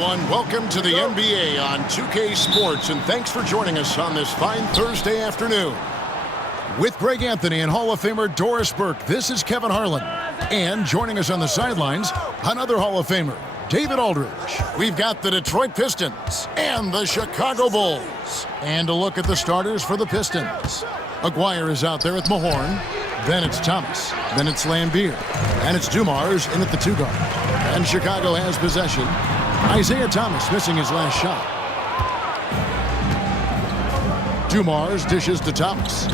everyone. Welcome to the NBA on 2K Sports, and thanks for joining us on this fine Thursday afternoon. With Greg Anthony and Hall of Famer Doris Burke, this is Kevin Harlan. And joining us on the sidelines, another Hall of Famer, David Aldridge. We've got the Detroit Pistons and the Chicago Bulls. And a look at the starters for the Pistons. Aguirre is out there with Mahorn. Then it's Thomas. Then it's Lambeer. And it's Dumars in at the 2 guard. And Chicago has possession. Isaiah Thomas missing his last shot. Dumars dishes to Thomas.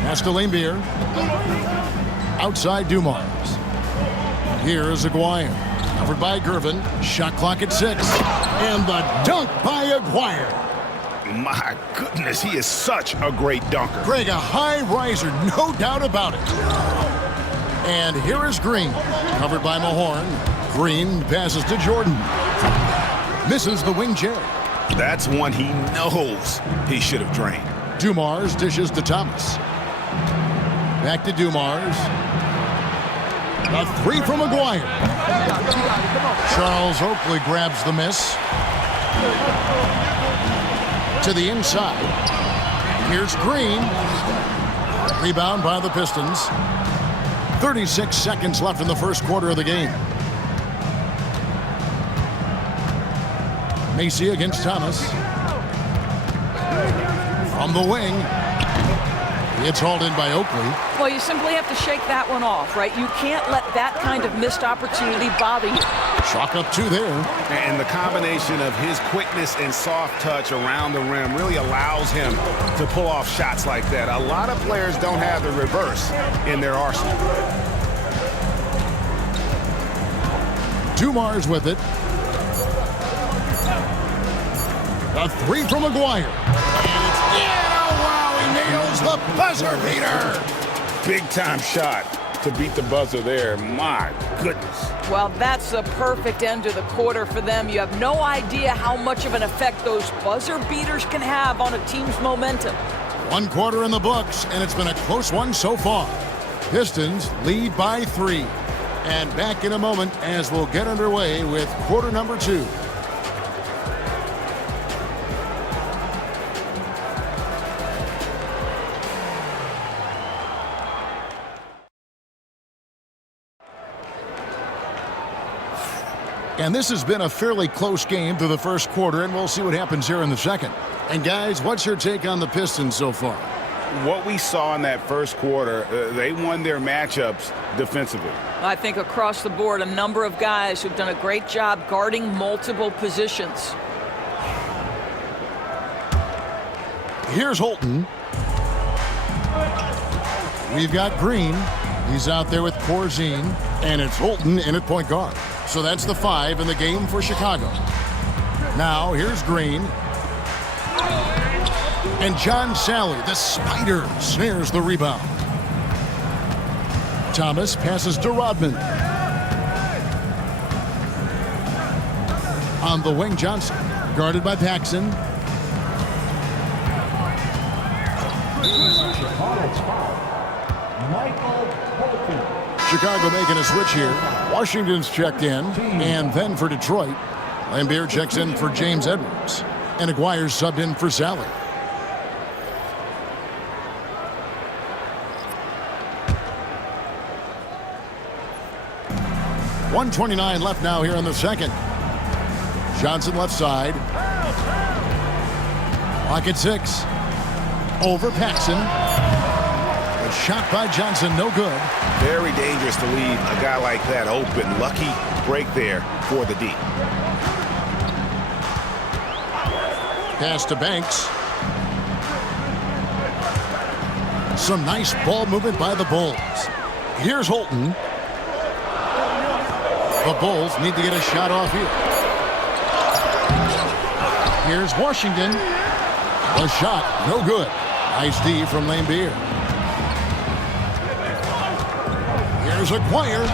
Pass to Lambeer. Outside Dumars. Here's Aguirre. Covered by Gervin. Shot clock at 6. And the dunk by Aguirre. My goodness, he is such a great dunker. Greg, a high riser, no doubt about it. And here is Green, covered by Mahorn. Green passes to Jordan. Misses the wing chair. That's one he knows he should have drained. Dumars dishes to Thomas. Back to Dumars. A 3 from Aguirre. Charles Oakley grabs the miss. To the inside. Here's Green. Rebound by the Pistons. 36 seconds left in the first quarter of the game. Macy against Thomas. From the wing. It's hauled in by Oakley. Well, you simply have to shake that one off, right? You can't let that kind of missed opportunity bother you. Chalk up 2 there. And the combination of his quickness and soft touch around the rim really allows him to pull off shots like that. A lot of players don't have the reverse in their arsenal. Dumars with it. A 3 from Aguirre. And it's, wow, he nails the buzzer beater. Big time shot to beat the buzzer there. My goodness. Well, that's the perfect end to the quarter for them. You have no idea how much of an effect those buzzer beaters can have on a team's momentum. 1 quarter in the books, and it's been a close one so far. Pistons lead by 3. And back in a moment as we'll get underway with quarter number 2. And this has been a fairly close game through the first quarter, and we'll see what happens here in the second. And guys, what's your take on the Pistons so far? What we saw in that first quarter, they won their matchups defensively. I think across the board, a number of guys who've done a great job guarding multiple positions. Here's Holton. We've got Green. He's out there with Corzine, and it's Holton in at point guard. So that's the 5 in the game for Chicago. Now, here's Green. And John Sally, the spider, snares the rebound. Thomas passes to Rodman. On the wing, Johnson, guarded by Paxson. Chicago making a switch here. Washington's checked in, and then for Detroit, Lambeer checks in for James Edwards, and Aguirre's subbed in for Sally. .129 left now here in the second. Johnson left side. Clock at 6. Over Paxson. A shot by Johnson, no good. Very dangerous to leave a guy like that open. Lucky break there for the D. Pass to Banks. Some nice ball movement by the Bulls. Here's Holton. The Bulls need to get a shot off here. Here's Washington. The shot, no good. Nice D from Lambeer. Here's Aguirre,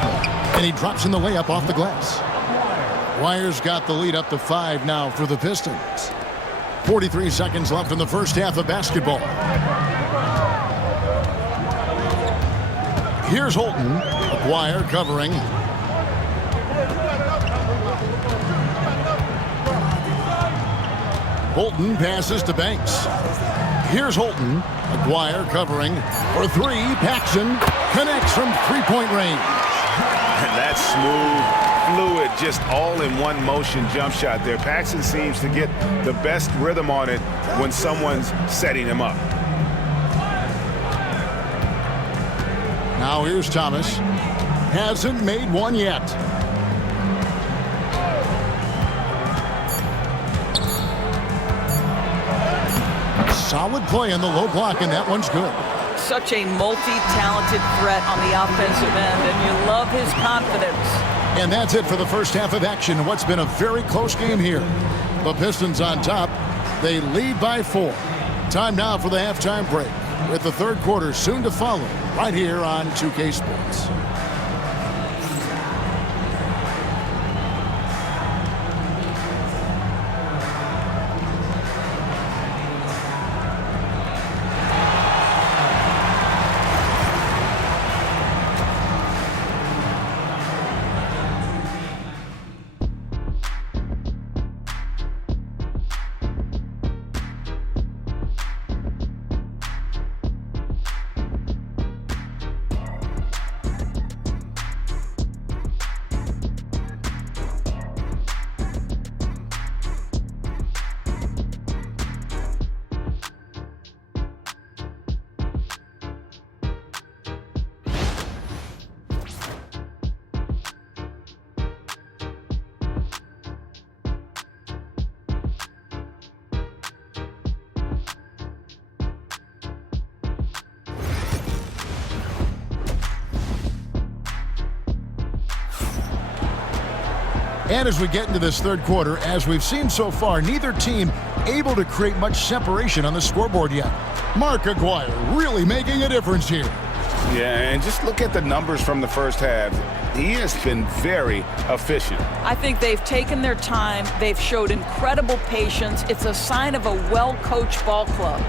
and he drops in the layup off the glass. Aguirre's got the lead up to 5 now for the Pistons. 43 seconds left in the first half of basketball. Here's Holton. McGuire covering. Holton passes to Banks. Here's Holton. McGuire covering. For three, Paxson connects from three-point range. And that's smooth, fluid, just all in one motion jump shot there. Paxson seems to get the best rhythm on it when someone's setting him up. Now here's Thomas. Hasn't made one yet. Solid play in the low block, and that one's good. Such a multi-talented threat on the offensive end, and you love his confidence. And that's it for the first half of action. What's been a very close game here. The Pistons on top. They lead by 4. Time now for the halftime break, with the third quarter soon to follow, right here on 2K Sports. And as we get into this third quarter, as we've seen so far, neither team able to create much separation on the scoreboard yet. Mark Aguirre really making a difference here. Yeah, and just look at the numbers from the first half. He has been very efficient. I think they've taken their time. They've showed incredible patience. It's a sign of a well-coached ball club.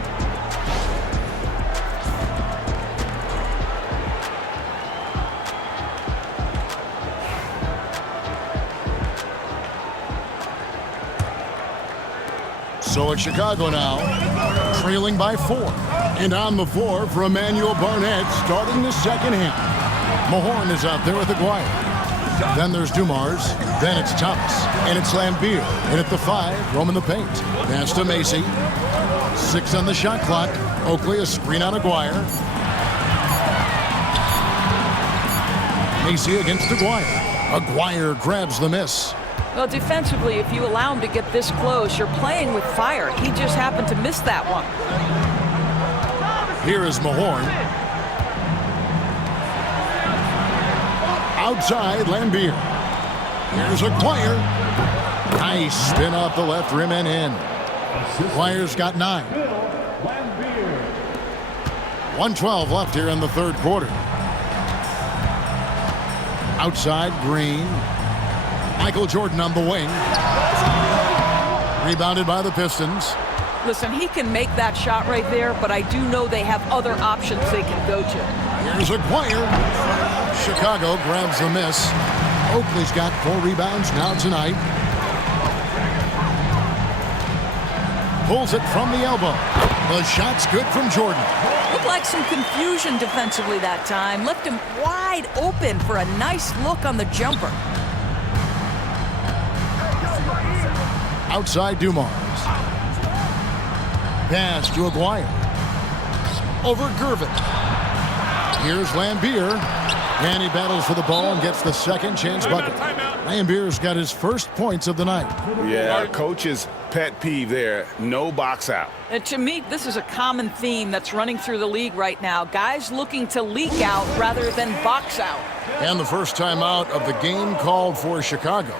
So it's Chicago now, trailing by 4. And on the floor for Emmanuel Barnett, starting the second half. Mahorn is out there with Aguirre. Then there's Dumars. Then it's Thomas. And it's Lambier. And at the 5, roaming the paint. Pass to Macy. 6 on the shot clock. Oakley, a screen on Aguirre. Macy against Aguirre. Aguirre grabs the miss. Well, defensively, if you allow him to get this close, you're playing with fire. He just happened to miss that one. Here is Mahorn. Outside, Lambier. Here's Aguirre. Nice spin off the left rim and in. Aguirre's got 9. 1:12 left here in the third quarter. Outside, Green. Michael Jordan on the wing. Rebounded by the Pistons. Listen, he can make that shot right there, but I do know they have other options they can go to. Here's Aguirre. Chicago grabs the miss. Oakley's got 4 rebounds now tonight. Pulls it from the elbow. The shot's good from Jordan. Looked like some confusion defensively that time. Left him wide open for a nice look on the jumper. Outside Dumars. Pass to Aguirre. Over Gervin. Here's Lambier. And he battles for the ball and gets the second chance bucket. Lambier's got his first points of the night. Yeah, coach's pet peeve there. No box out. And to me, this is a common theme that's running through the league right now. Guys looking to leak out rather than box out. And the first time out of the game called for Chicago.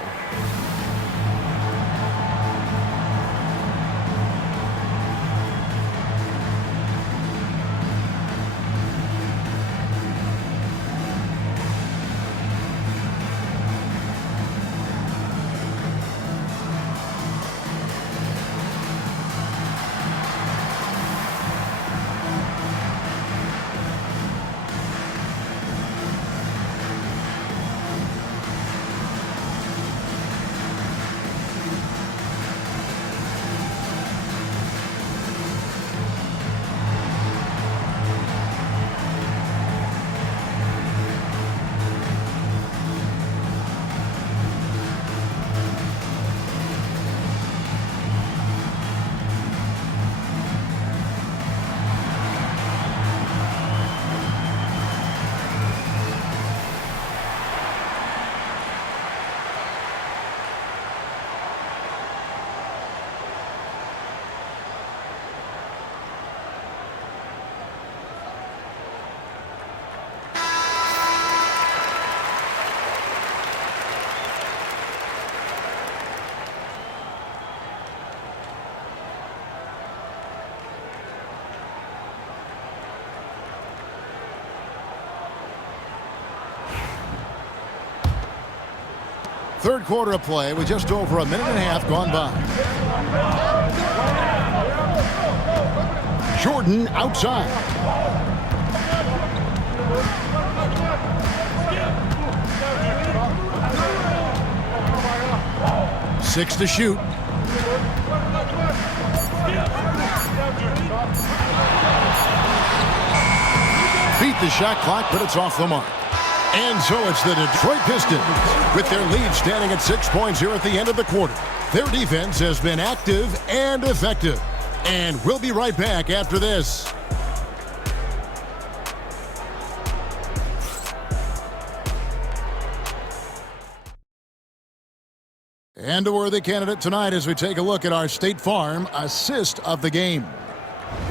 Third quarter of play with just over a minute and a half gone by. Jordan outside. Six to shoot. Beat the shot clock, but it's off the mark. And so it's the Detroit Pistons with their lead standing at 6 points here at the end of the quarter. Their defense has been active and effective. And we'll be right back after this. And a worthy candidate tonight as we take a look at our State Farm assist of the game.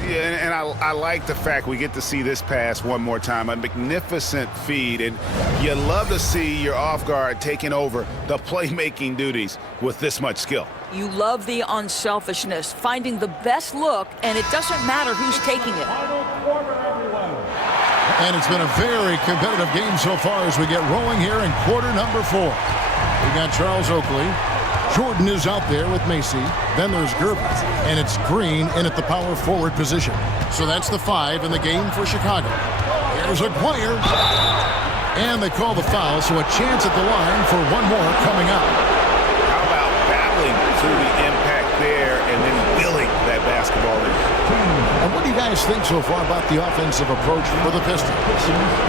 Yeah, and I like the fact we get to see this pass one more time. A magnificent feed, and you love to see your off guard taking over the playmaking duties with this much skill. You love the unselfishness, finding the best look, and it doesn't matter who's taking it. And it's been a very competitive game so far as we get rolling here in quarter number 4. We got Charles Oakley. Jordan is out there with Macy. Then there's Gerber. And it's Green in at the power forward position. So that's the 5 in the game for Chicago. There's Aguirre. And they call the foul, so a chance at the line for one more coming up. How about battling through the impact there and then willing that basketball in? And what do you guys think so far about the offensive approach for the Pistons?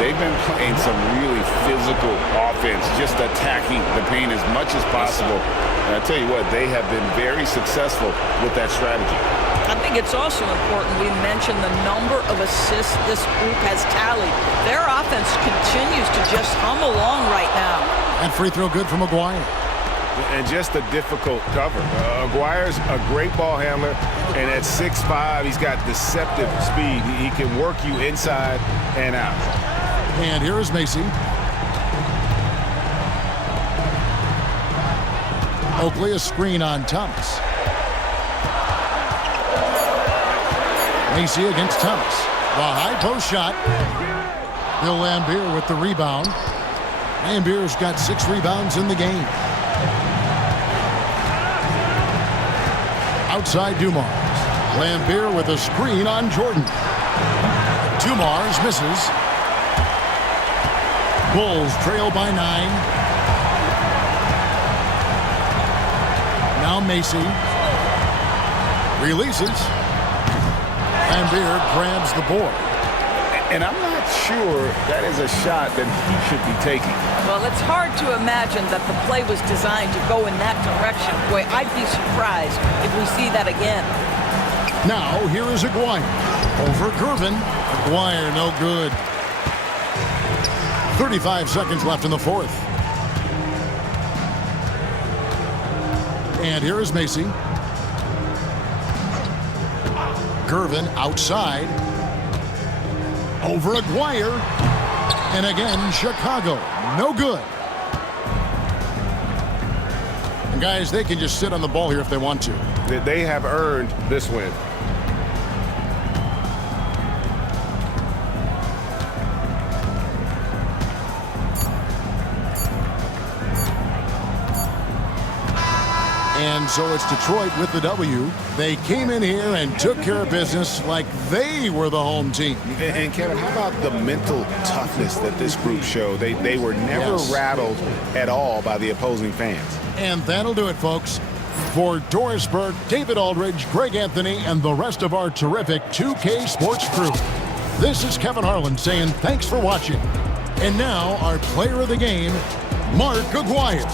They've been playing some really physical offense, just attacking the paint as much as possible. And I tell you what, they have been very successful with that strategy. I think it's also important we mention the number of assists this group has tallied. Their offense continues to just hum along right now. And free throw good from Aguirre. And just a difficult cover. Aguirre's a great ball handler, and at 6'5", he's got deceptive speed. He can work you inside and out. And here is Macy. Oakley, a screen on Thomas. Macy against Thomas. The high post shot. Bill Laimbeer with the rebound. Laimbeer's got 6 rebounds in the game. Outside Dumars. Laimbeer with a screen on Jordan. Dumars misses. Bulls trail by 9. Now Macy. Releases. Laimbeer grabs the board. And I'm not sure that is a shot that he should be taking. Well, it's hard to imagine that the play was designed to go in that direction. Boy, I'd be surprised if we see that again. Now, here is Aguirre. Over Gervin. Aguirre, no good. 35 seconds left in the fourth. And here is Macy. Gervin outside. Over Aguirre. And again, Chicago. No good. And guys, they can just sit on the ball here if they want to. They have earned this win. And so it's Detroit with the W. They came in here and took care of business like they were the home team. And Kevin, how about the mental toughness that this group showed? They were never rattled at all by the opposing fans. And that'll do it, folks. For Doris Burke, David Aldridge, Greg Anthony, and the rest of our terrific 2K Sports crew, this is Kevin Harlan saying thanks for watching. And now our player of the game, Mark Aguirre.